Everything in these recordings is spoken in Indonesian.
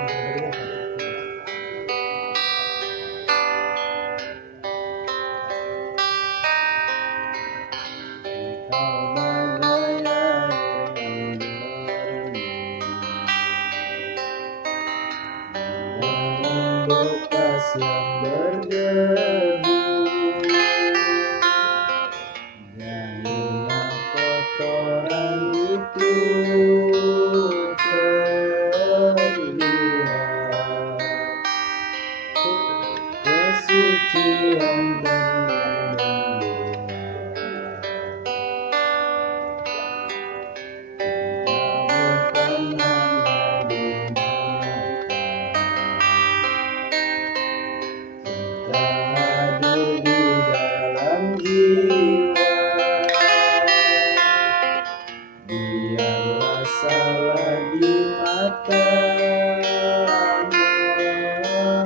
Engkau bagai air yang jernih dalam bekas yang berdebu. Jahilnya kotoran itu terlihat, kesucian terlindung. Bukan hanya di mata, serta hadir di dalam jiwa. Biarlah salah di mata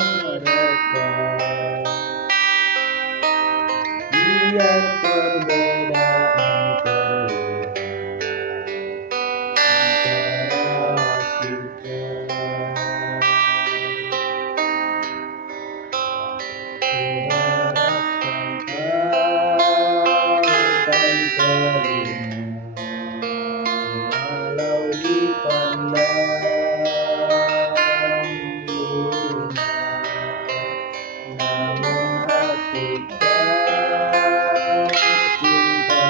mereka, biar perbedaan terlihat antara kita. Walau dipandang hina, namun hakikat cinta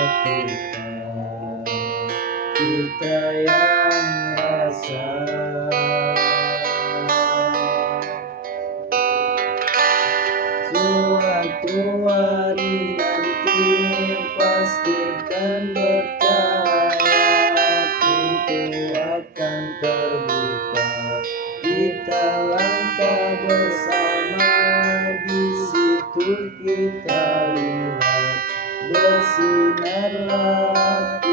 kita yang rasa. Suatu hari nanti pastikan bercahaya, pintu akan terbuka, kita langkah bersama. Di situ kita lihat bersinarlah